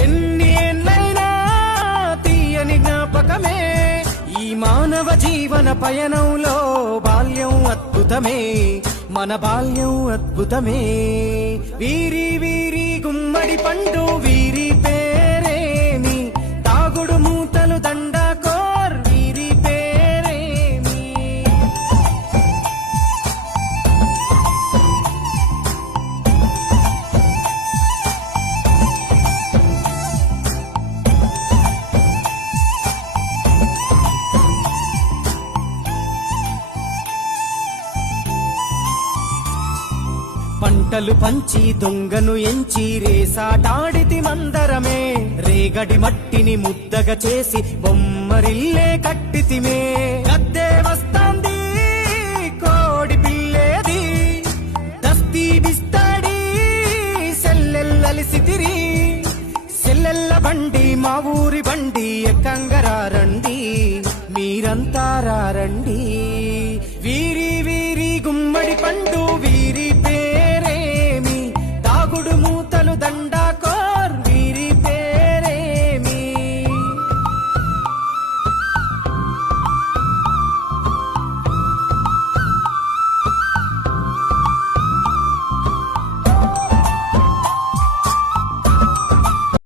ఎన్ని ఏళ్ళైనా తీయని జ్ఞాపకమే ఈ మానవ జీవన పయనంలో బాల్యం అద్భుతమే మన బాల్యం అద్భుతమే వీరి వీరి గుమ్మడి పండు వీరి పేరేమి తాగుడు మూతలు దండాకోర్ వీరి పేరేమి పంటలు పంచి దొంగను ఎంచి రేసాటాడితి మందరమే రేగడి మట్టిని ముద్దగా చేసి బొమ్మరిల్లే కట్టితిమే గద్దే వస్తాంది కోడి పిల్లేది దస్తీ బిస్తాడి సెల్లెల్లలిసితిరి సెల్లెల్ల బండి మా ఊరి బండి ఎక్కంగరారండి మీరంతా రారండి వీరి వీరి గుమ్మడి పండు